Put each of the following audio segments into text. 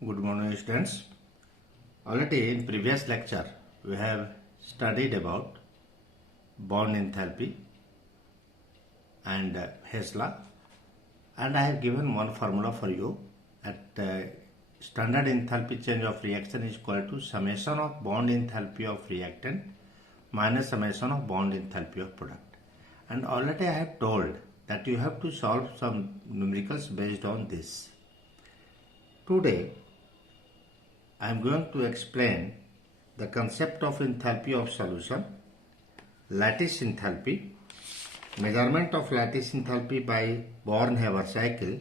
Good morning, students. Already in previous lecture, we have studied about bond enthalpy and Hess law, and I have given one formula for you. At standard enthalpy change of reaction is equal to summation of bond enthalpy of reactant minus summation of bond enthalpy of product. And already I have told that you have to solve some numericals based on this. Today, I am going to explain the concept of enthalpy of solution, lattice enthalpy, measurement of lattice enthalpy by Born-Haber cycle,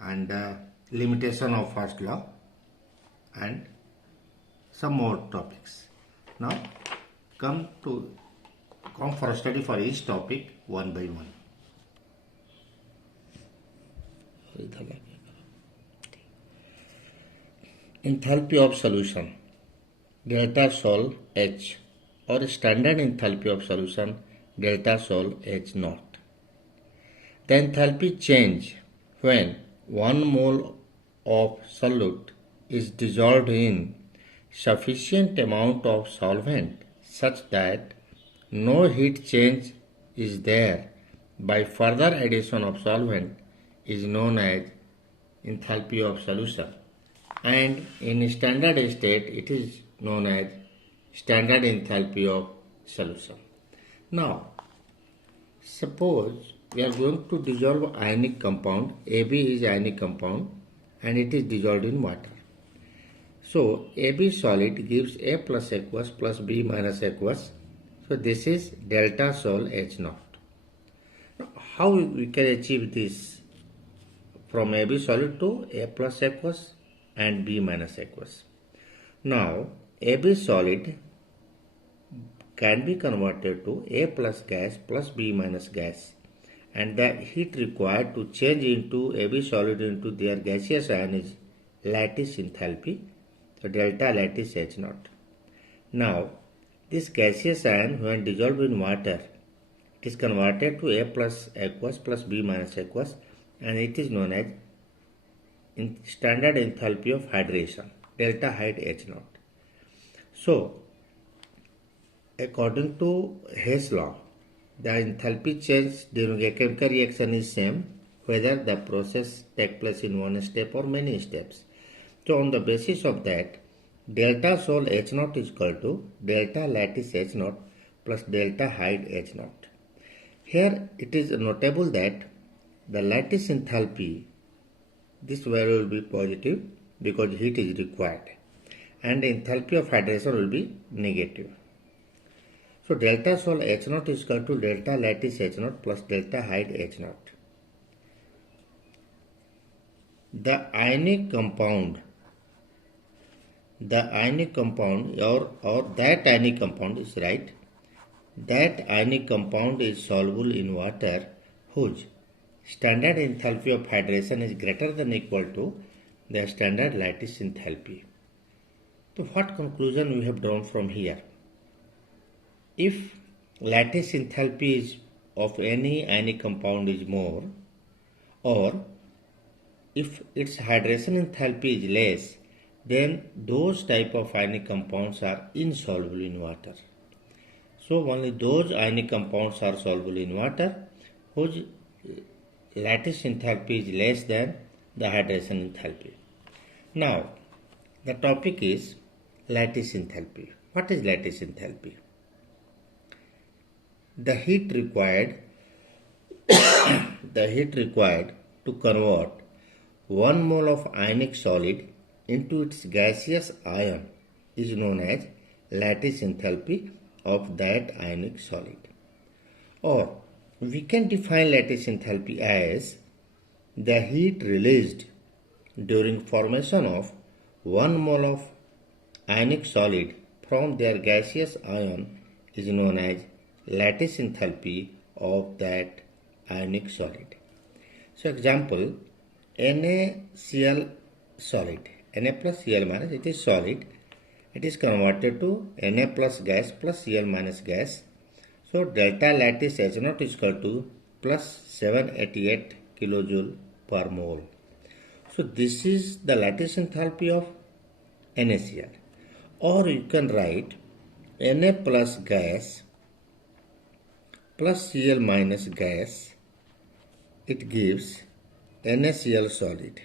and limitation of first law, and some more topics. Now come for a study for each topic one by one. Enthalpy of solution, delta sol H, or standard enthalpy of solution, delta sol H naught. The enthalpy change when 1 mole of solute is dissolved in sufficient amount of solvent such that no heat change is there by further addition of solvent is known as enthalpy of solution, and in standard state it is known as standard enthalpy of solution. Now suppose we are going to dissolve ionic compound. AB is ionic compound and it is dissolved in water. So AB solid gives A plus aqueous plus B minus aqueous. So this is delta sol H naught. Now, how we can achieve this from AB solid to A plus aqueous and B minus aqueous? Now AB solid can be converted to A plus gas plus B minus gas, and the heat required to change into AB solid into their gaseous ion is lattice enthalpy, so delta lattice H naught. Now this gaseous ion, when dissolved in water, it is converted to A plus aqueous plus B minus aqueous, and it is known as standard enthalpy of hydration, delta height H naught. So according to Hess law, the enthalpy change during a chemical reaction is same whether the process takes place in one step or many steps. So on the basis of that, delta sol H naught is equal to delta lattice H naught plus delta height H naught. Here it is notable that the lattice enthalpy, this value will be positive because heat is required, and the enthalpy of hydration will be negative. So delta sol H naught is equal to delta lattice H naught plus delta height H naught. The ionic compound or that ionic compound is right. That ionic compound is soluble in water whose standard enthalpy of hydration is greater than or equal to the standard lattice enthalpy. So what conclusion we have drawn from here? If lattice enthalpy is of any ionic compound is more, or if its hydration enthalpy is less, then those type of ionic compounds are insoluble in water. So only those ionic compounds are soluble in water whose lattice enthalpy is less than the hydration enthalpy. Now the topic is lattice enthalpy. What is lattice enthalpy? The heat required to convert 1 mole of ionic solid into its gaseous ion is known as lattice enthalpy of that ionic solid. Or we can define lattice enthalpy as the heat released during formation of 1 mole of ionic solid from their gaseous ion is known as lattice enthalpy of that ionic solid. So example, NaCl solid, Na plus Cl minus, it is solid, it is converted to Na plus gas plus Cl minus gas. So delta lattice H naught is equal to plus 788 kilojoule per mole. So this is the lattice enthalpy of NaCl. Or you can write Na plus gas plus Cl minus gas, it gives NaCl solid.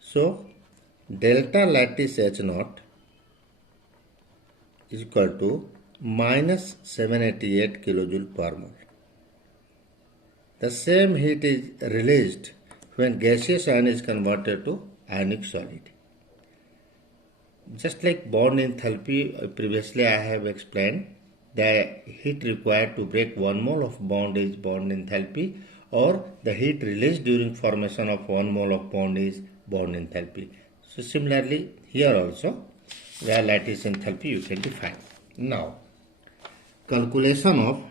So delta lattice H0 is equal to minus 788 kilojoule per mole. The same heat is released when gaseous ion is converted to ionic solid. Just like bond enthalpy, previously I have explained, the heat required to break 1 mole of bond is bond enthalpy, or the heat released during formation of 1 mole of bond is bond enthalpy. So similarly here also the lattice enthalpy you can define. Now calculation of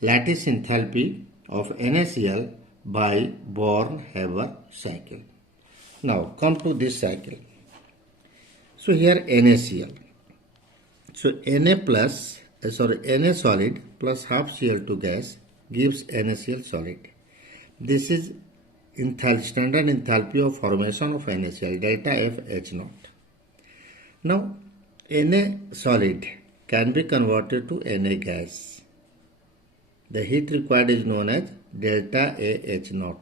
lattice enthalpy of NaCl by Born-Haber cycle. Now come to this cycle. So here NaCl. So Na solid plus half Cl2 gas gives NaCl solid. This is standard enthalpy of formation of NaCl, delta FH0. Now Na solid can be converted to Na gas. The heat required is known as delta AH0,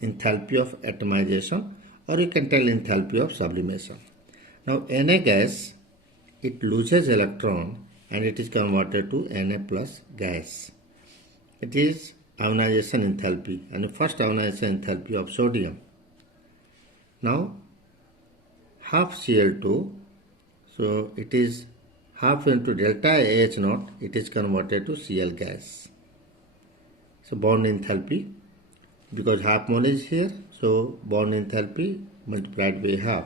enthalpy of atomization, or you can tell enthalpy of sublimation. Now Na gas, it loses electron and it is converted to Na plus gas. It is ionization enthalpy, and first ionization enthalpy of sodium. Now half Cl2, so it is half into delta AH0, it is converted to Cl gas. So bond enthalpy, because half mole is here, so bond enthalpy multiplied by half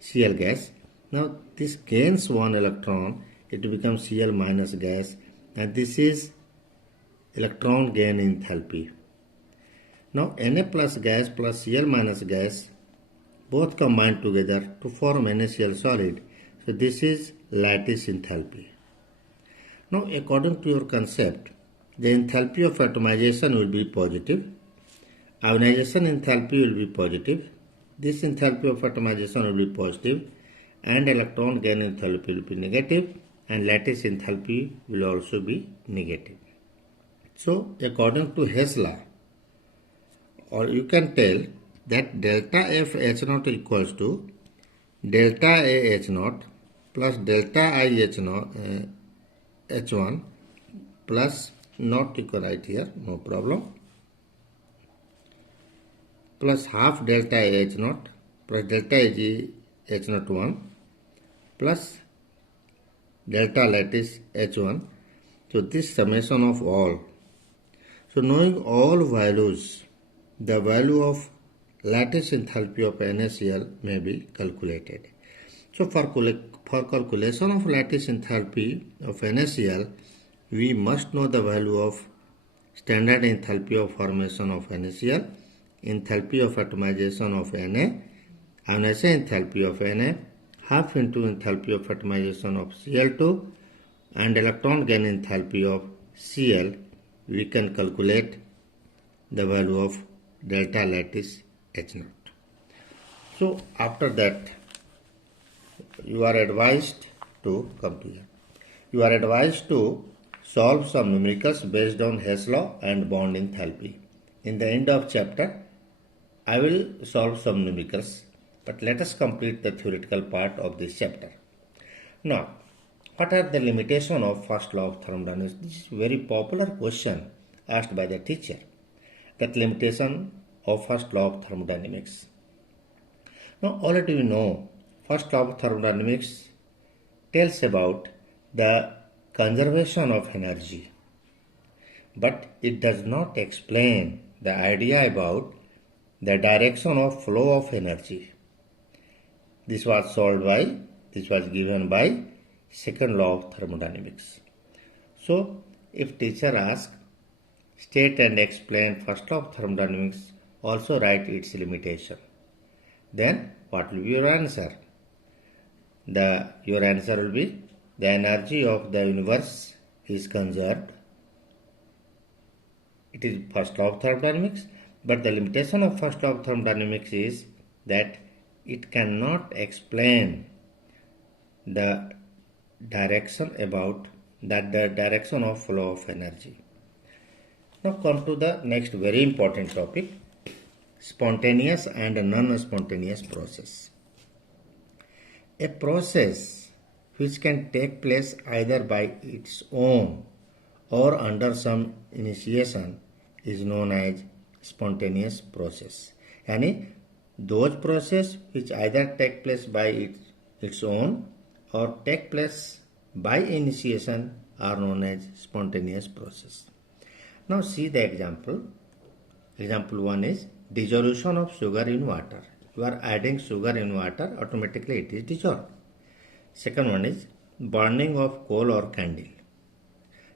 Cl gas. Now this gains 1 electron, it becomes Cl minus gas, and this is electron gain enthalpy. Now Na plus gas plus Cl minus gas both combine together to form NaCl solid. So this is lattice enthalpy. Now according to your concept, the enthalpy of atomization will be positive, ionization enthalpy will be positive, this enthalpy of atomization will be positive, and electron gain enthalpy will be negative, and lattice enthalpy will also be negative. So according to Hess law, or you can tell that delta FH0 equals to delta AH0 plus delta IH0 H1 plus, not you can write here, no problem, plus half delta AH0 plus delta H01 plus delta lattice H1. So this summation of all. So knowing all values, the value of lattice enthalpy of NaCl may be calculated. So for calculation of lattice enthalpy of NaCl, we must know the value of standard enthalpy of formation of NaCl, enthalpy of atomization of Na, ionization enthalpy of Na, half into enthalpy of atomization of Cl2, and electron gain enthalpy of Cl. We can calculate the value of delta lattice H0. So after that, you are advised to come to here. You are advised to solve some numericals based on Hess law and bond enthalpy. In the end of chapter, I will solve some numericals, but let us complete the theoretical part of this chapter. Now, what are the limitations of first law of thermodynamics? This is a very popular question asked by the teacher. That limitation of first law of thermodynamics. Now already we know first law of thermodynamics tells about the conservation of energy, but it does not explain the idea about the direction of flow of energy. This was given by second law of thermodynamics. So if teacher asks, state and explain first law of thermodynamics, also write its limitation. Then what will be your answer? Your answer will be the energy of the universe is conserved. It is first law of thermodynamics. But the limitation of first law of thermodynamics is that it cannot explain the direction of flow of energy. Now come to the next very important topic, spontaneous and non-spontaneous process. A process which can take place either by its own or under some initiation is known as spontaneous process. यानी those process which either take place by its own or take place by initiation are known as spontaneous process. Now see the example. Example 1 is dissolution of sugar in water. You are adding sugar in water, automatically it is dissolved. Second one is burning of coal or candle.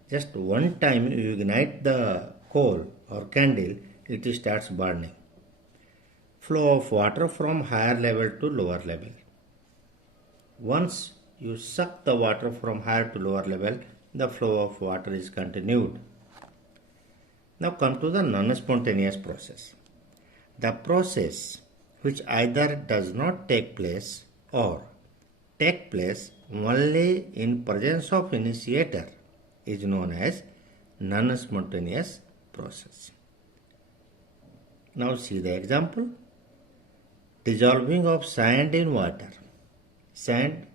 Just one time you ignite the coal or candle, it starts burning. Flow of water from higher level to lower level. Once you suck the water from higher to lower level, the flow of water is continued. Now come to the non-spontaneous process. The process which either does not take place or take place only in presence of initiator is known as non-spontaneous process. Now see the example. Dissolving of sand in water. Sand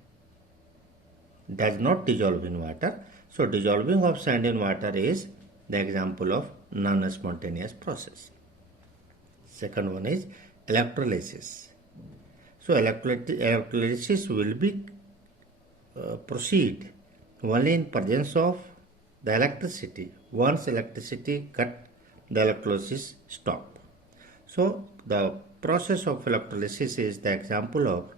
does not dissolve in water. So dissolving of sand in water is the example of non-spontaneous process. Second one is electrolysis. So electrolysis will be proceed only in presence of the electricity. Once electricity cut, the electrolysis stop. So the process of electrolysis is the example of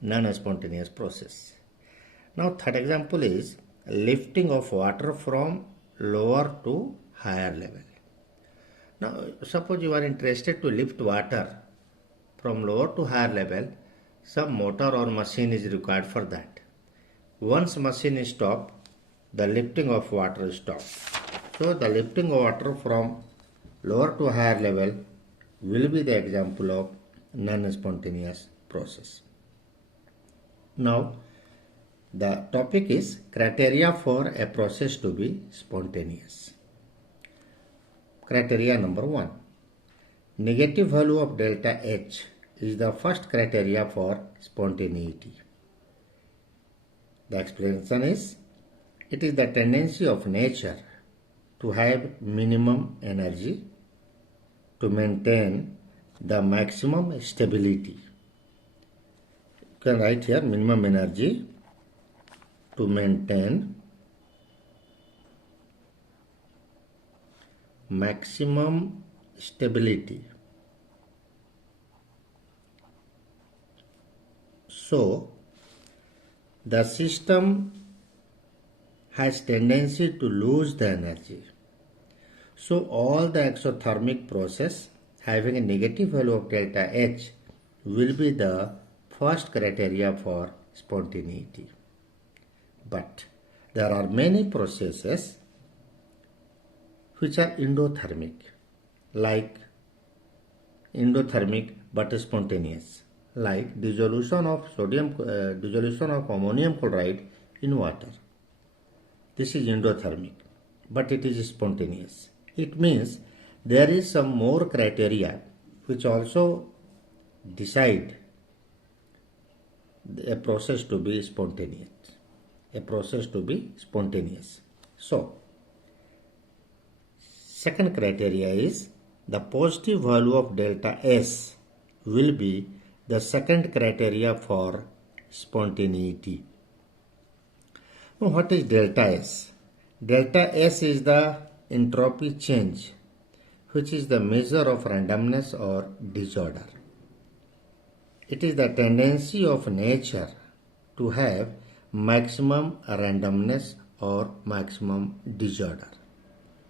non-spontaneous process. Now third example is lifting of water from lower to higher level. Now suppose you are interested to lift water from lower to higher level, some motor or machine is required for that. Once machine is stopped, the lifting of water is stopped. So the lifting of water from lower to higher level will be the example of non-spontaneous process. Now the topic is criteria for a process to be spontaneous. Criteria number 1. Negative value of delta H is the first criteria for spontaneity. The explanation is, it is the tendency of nature to have minimum energy to maintain the maximum stability. You can write here minimum energy to maintain maximum stability. So the system has tendency to lose the energy. So all the exothermic process having a negative value of delta H will be the first criteria for spontaneity. But there are many processes which are endothermic, like endothermic but spontaneous, like dissolution of ammonium chloride in water. This is endothermic, but it is spontaneous. It means there is some more criteria which also decide a process to be spontaneous. So, second criteria is the positive value of delta S will be the second criteria for spontaneity. Now, what is delta S? Delta S is the entropy change, which is the measure of randomness or disorder. It is the tendency of nature to have maximum randomness or maximum disorder.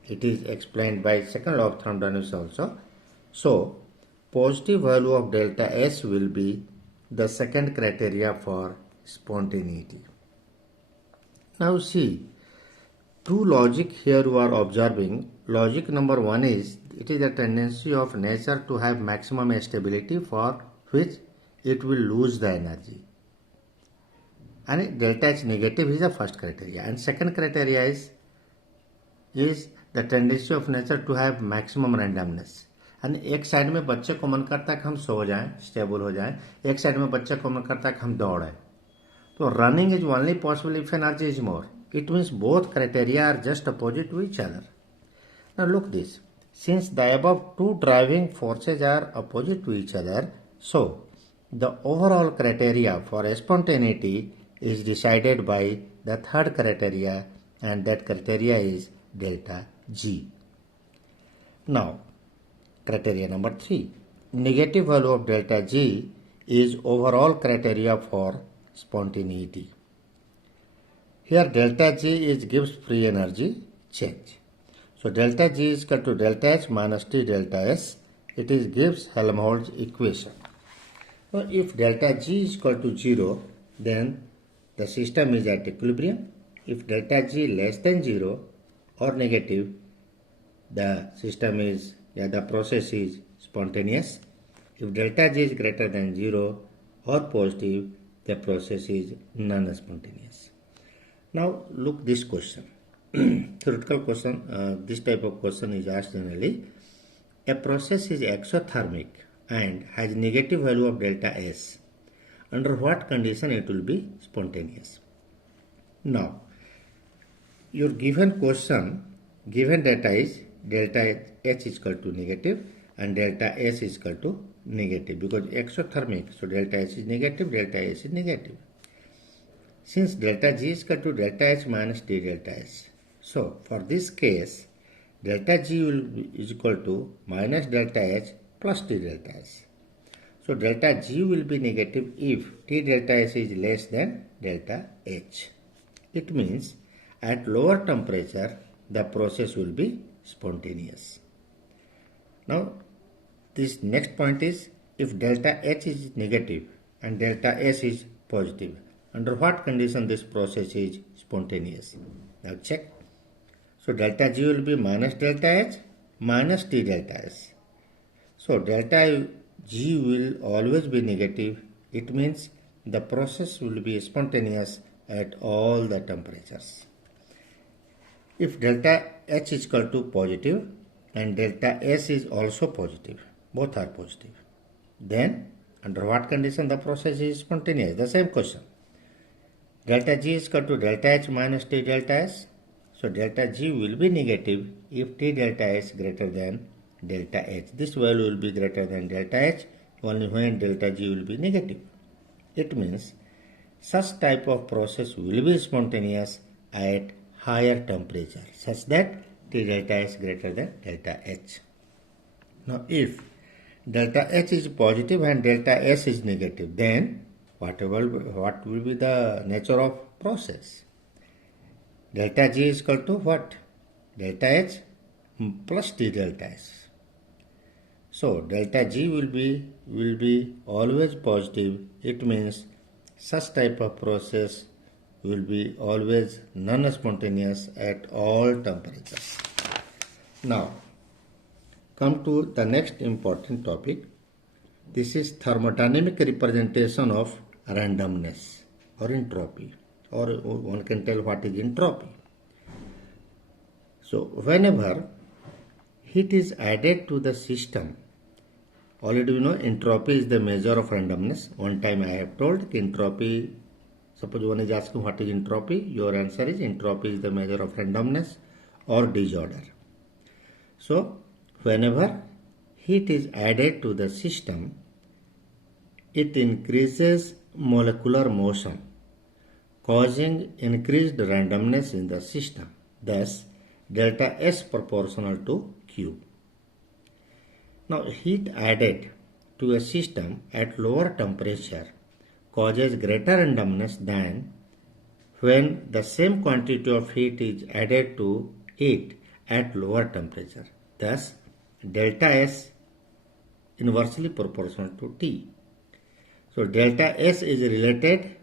It is explained by second law of thermodynamics also. So, positive value of delta S will be the second criteria for spontaneity. Now see, two logic here you are observing. Logic number one is, it is a tendency of nature to have maximum stability for which it will lose the energy. And delta H negative is the first criteria. And second criteria is the tendency of nature to have maximum randomness. And एक side में बच्चे को मन करता है कि हम सो जाएं, स्टेबल हो जाएं, एक साइड में बच्चे को मन करता है कि हम दौड़ें. तो running is only possible if energy is more. It means both criteria are just opposite to each other. Now look this. Since the above two driving forces are opposite to each other, so the overall criteria for spontaneity is decided by the third criteria, and that criteria is delta G. Now, criteria number 3. Negative value of delta G is overall criteria for spontaneity. Here delta G gives free energy change. So delta G is equal to delta H minus T delta S. It gives Helmholtz equation. So if delta G is equal to 0, then the system is at equilibrium. If delta G less than 0 or negative, the system is, the process is spontaneous. If delta G is greater than 0 or positive, the process is non-spontaneous. Now look this question. Theoretical question, this type of question is asked generally. A process is exothermic and has negative value of delta S. Under what condition it will be spontaneous? Now, your given question, given data is delta H is equal to negative and delta S is equal to negative, because exothermic, so delta H is negative, delta S is negative. Since delta G is equal to delta H minus T delta S, so for this case, delta G is equal to minus delta H plus T delta S. So delta G will be negative if T delta S is less than delta H. It means at lower temperature, the process will be spontaneous. Now, this next point is, if delta H is negative and delta S is positive, under what condition this process is spontaneous? Now check. So delta G will be minus delta H minus T delta S. So delta G will always be negative. It means the process will be spontaneous at all the temperatures. If delta H is equal to positive and delta S is also positive, both are positive, then under what condition the process is spontaneous? The same question. Delta G is equal to delta H minus T delta S. So delta G will be negative if T delta S greater than delta H. This value will be greater than delta H only when delta G will be negative. It means such type of process will be spontaneous at higher temperature, such that T delta S greater than delta H. Now if delta H is positive and delta S is negative, then what will be the nature of process? Delta G is equal to what? Delta H plus T delta S. So delta G will be always positive. It means such type of process will be always non-spontaneous at all temperatures. Now come to the next important topic. This is thermodynamic representation of randomness or entropy, or one can tell what is entropy. So whenever heat is added to the system, already we know entropy is the measure of randomness. One time I have told entropy, suppose one is asking what is entropy, your answer is entropy is the measure of randomness or disorder. So whenever heat is added to the system, it increases molecular motion, causing increased randomness in the system. Thus, delta S proportional to Q. Now, heat added to a system at lower temperature causes greater randomness than when the same quantity of heat is added to it at lower temperature. Thus, delta S inversely proportional to T. So delta S is related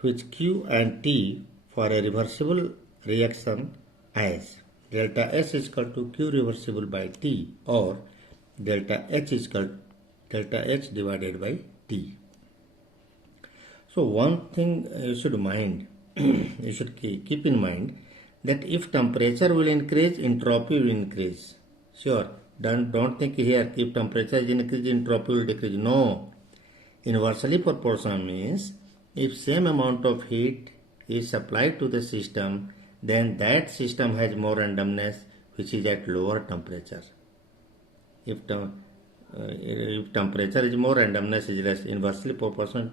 with Q and T for a reversible reaction as delta S is equal to Q reversible by T or delta H is equal to delta H divided by T. So one thing you should mind, you should keep in mind that if temperature will increase, entropy will increase. Sure, don't think here if temperature is increased, entropy will decrease. No, inversely proportional means if same amount of heat is supplied to the system, then that system has more randomness which is at lower temperature. If temperature is more, randomness is less, inversely proportional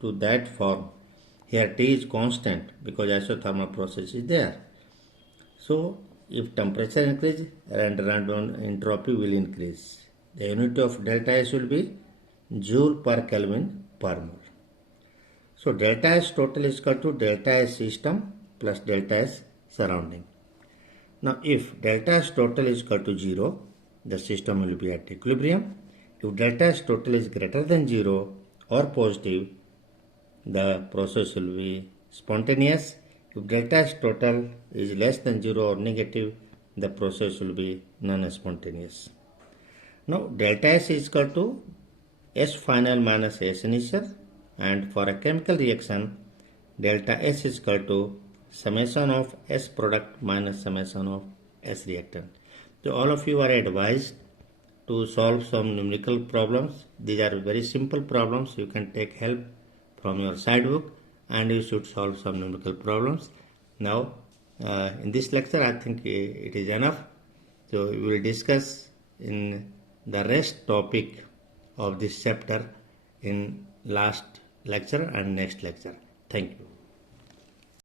to that form. Here T is constant because isothermal process is there. So if temperature increases, random entropy will increase. The unit of delta S will be joule per Kelvin per mole. So delta S total is equal to delta S system plus delta S surrounding. Now if delta S total is equal to 0, the system will be at equilibrium. If delta S total is greater than 0 or positive, the process will be spontaneous. If delta S total is less than 0 or negative, the process will be non-spontaneous. Now delta S is equal to S final minus S initial, and for a chemical reaction, delta S is equal to summation of S product minus summation of S reactant. So all of you are advised to solve some numerical problems. These are very simple problems. You can take help from your side book and you should solve some numerical problems. Now in this lecture I think it is enough. So we will discuss in the rest topic of this chapter in last lecture and next lecture. Thank you.